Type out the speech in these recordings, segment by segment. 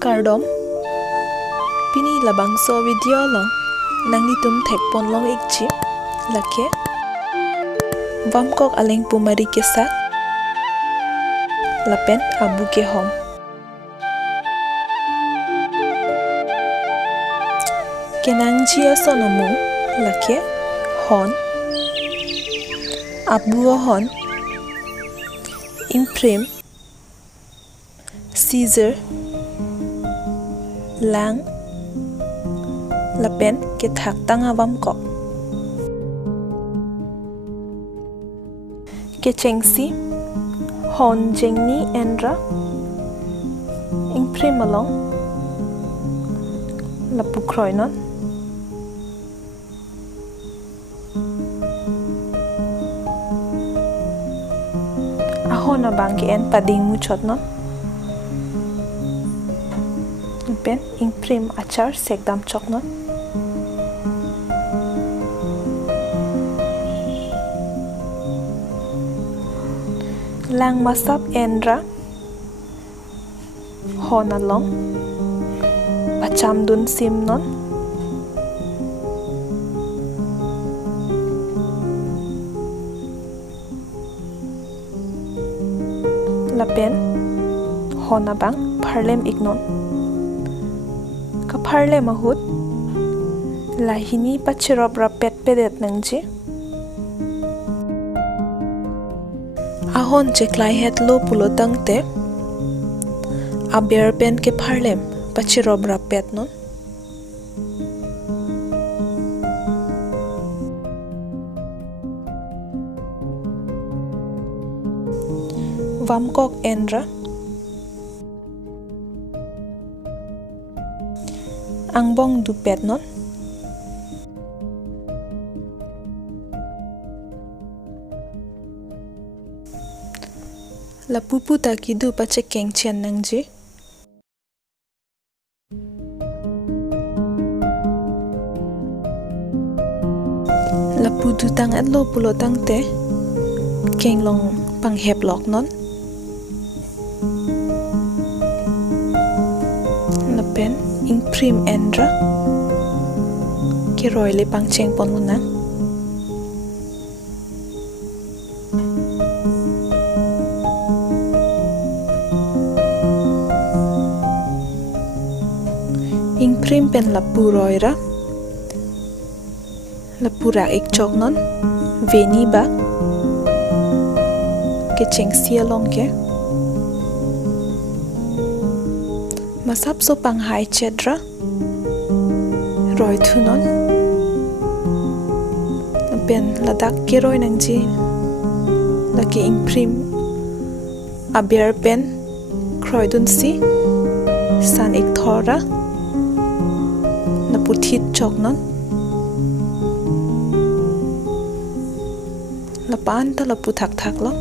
Kardom Pini labang so video long nang nitum thek pon long ikchi lake Vamkok ALENGPUM ARI KESAK LAPEN abu KEHOM Kenang jia sonomu lake hon abu hon imprim Caesar lang lapen ke thak tanga Vamkok ke chengsi hon jengni endra imprim along lapu kroinon ahon abang ke en pading muchot non pen imprim achar sekdam choknon lang masap endra honalong pacham dun simnon lapen honabang parlem ignon kaparle mahut lahini pachirop rapet pedet nangji ahon cheklai het lo pulo tangte aber pen ke parlem pachirop rapet non Vamkok endra angbong dupet non la pupu taki du pache keng chen nangji la pudu tang at lo pulo tang te keng long pang hep lok non la pen imprim endra ke roile pang cheng pon luna imprim pen lapu roira lapura ek chok non veni ba ke cheng sia long ke masap so pang hai chedra roi thunon pen ladak ke roi nangji laki imprim aber pen kroidun si san ek thora naputhit chok non lapan ta lapu thak thak lo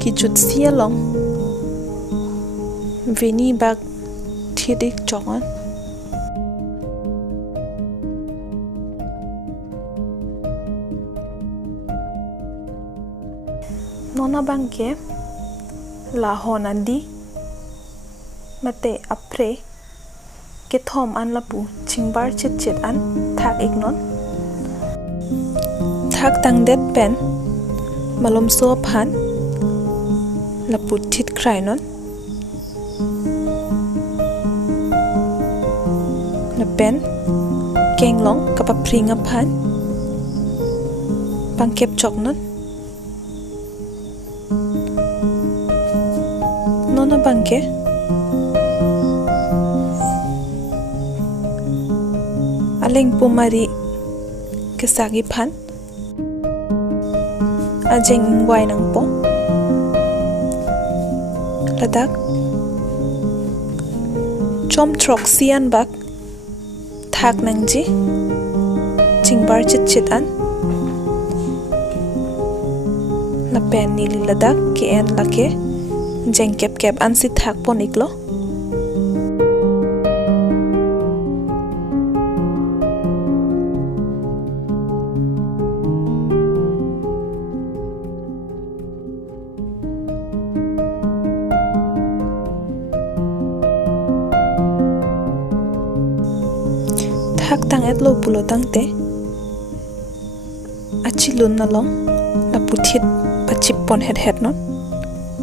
kichut sia long veni bag thidik chongan nona bangke la honandi mate apre ke thom an lapu chingbar chit chit an thak ignon thak tang det pen malom so phan lapu thit krai non la pen keng long kapa pringa phan pangkep chok non nona bangke ALENGPUM ARI KESAK phan ajeng wai nang po ladak chom trok sian bak thak nangji chingbar chit chit an LAPEN nili ladak ke en lake jeng kep an si thak pon iklo thak tang et lo pulo tang te achilun na long la puthit pachip pon het non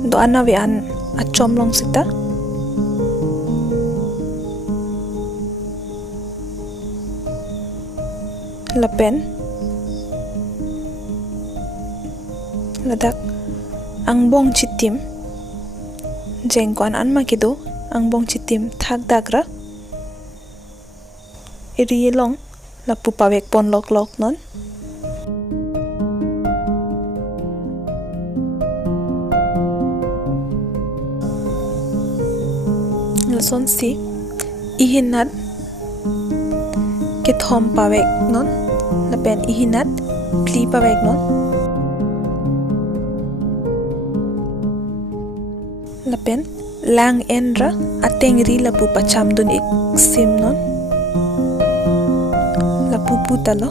do anawe an achom long sita LAPEN ladak ang bong chitim jengkon an makido ang bong chitim thak dagra iri long la pupawek pon lok non lason si ihinat KEHOM pawek non LAPEN ihinat pli pawek non LAPEN lang enra atengri lapu pacham dun ik sim non lapu putalo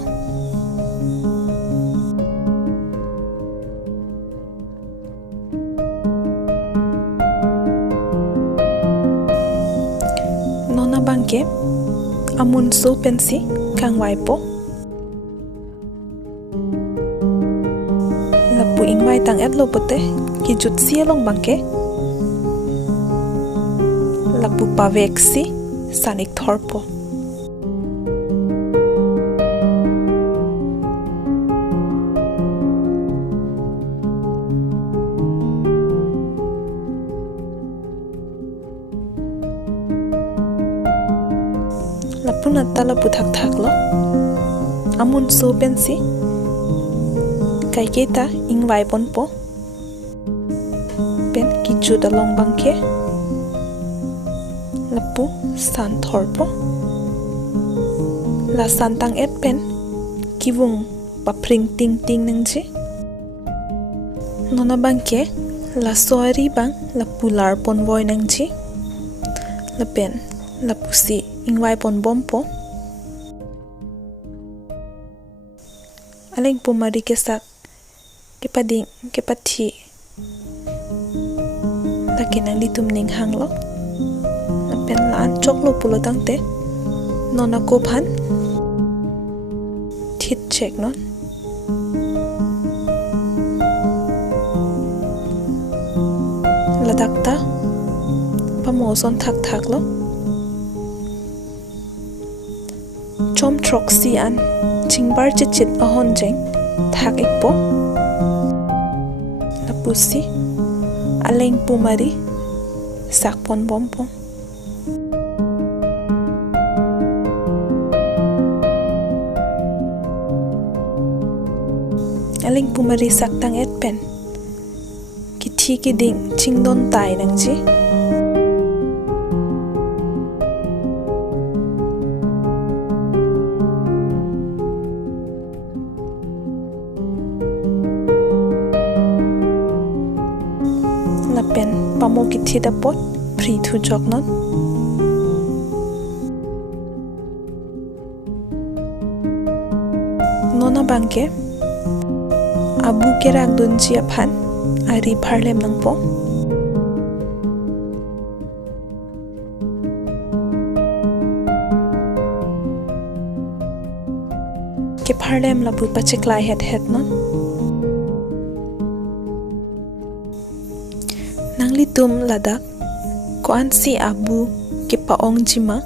nona bangke amun so pensi kang waipo lapu ingwai tang et lopote ki jut sialong bangke lapu paveksi sanik thorpo lapu natta lapu thak lo amun so pensi kai keta ingwai ponpo pen kichu dalong bangke lapu san thorpo la santang et pen kivung papring ting nangji nona bangke la soari bang lapu lar pon boy nangji LAPEN lapu si ingwai pon bompo ALENGPUM mari KESAK kepading kepathi takinang litum ning hanglo LAPEN laan choklo pulo tangte nona kophan thit check non ladakta pamoson thak lo chom troxy an chingbar chit ahon jeng thak ekpo lapusi ALENGPUM mari sakpon bompo ALENGPUM mari saktang et pen kithi ki ding chingdon tai nangji LAPEN pamo kithi dapot free thu jok non nona bangke abu kerak dun chia phan ARI pharlem nangpo ke pharlem labu pacheklai het non nangli tum ladak ko an si abu ke paong jima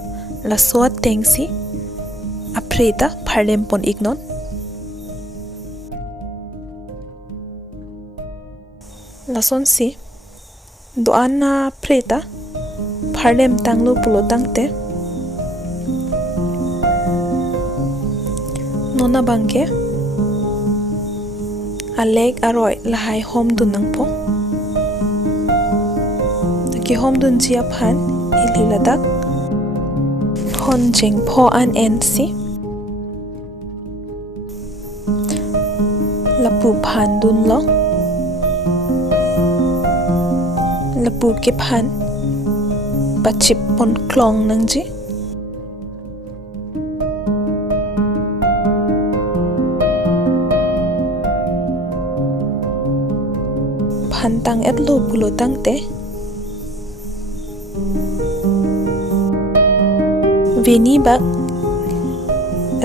la soat tengsi apreta pharlem pon ignon lason si doan na preta pharlem tanglo pulo tangte nona bangke aleg aroi lahai hom dun nangpo KEHOM dun jia phan ili ladak hon jeng pho an en si lapu phan dun lo lapu ke phan pachip pon klong nang ji phan tang et lo pulo tang te veni bak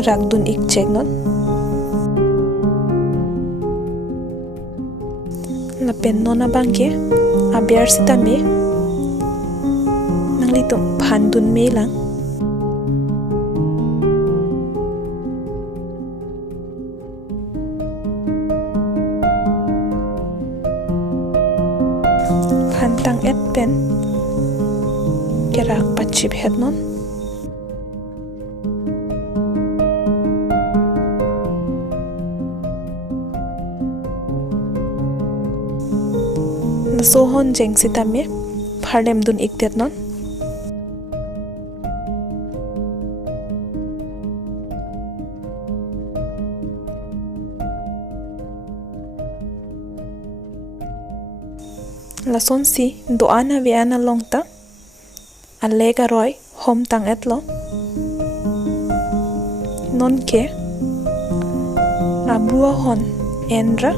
rakdun ik chek non lapen nona bangke abiar sita me nang litum phan dun me lang phan tang et pen kerak pachip het non sohon jeng sita me pharlem dun iktet non lason si doana ve ana longta alega roy hom tang etlo non ke abua hon enra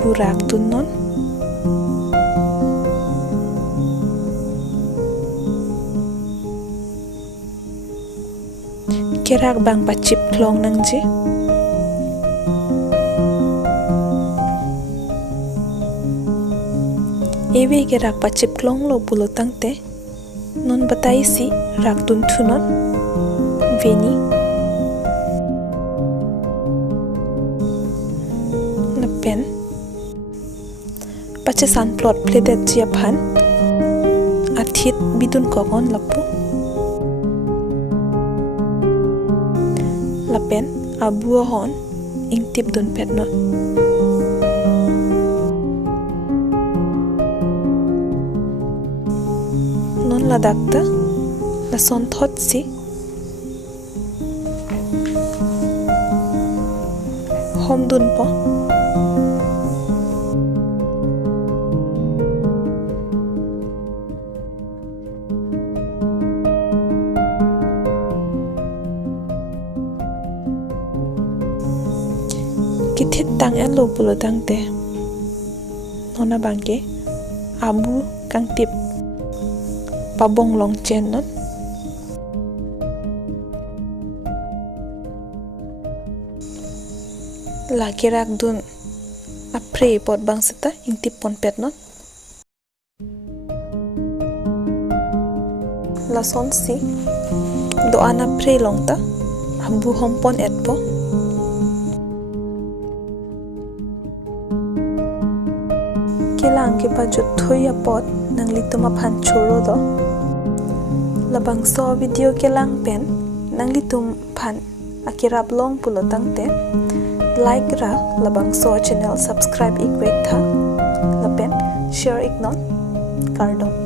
purak tun non kerak bang pachip klong nang ji ewe kerak pachip klong lo pulo tang te non batai si rak tun thu non veni lapen pache san plot plate chia phan athit bidun kokon lapu lapen abua hon ingtip dun pet no non ladakta la son thot si hom dun po kithit tang en lo pulo tang te nona bangke abu kang tip pabong long chen non la kerak dun apre pot bang sita ing tip pon pet non la son si do ana pre long ta abu hom pon et po kelang ke pa jut thoya pot nang lituma phan choro do labang so video kelang pen nang litum phan akirap long pulo tangte like ra labang so channel subscribe ikwek tha lapen share ignon kardom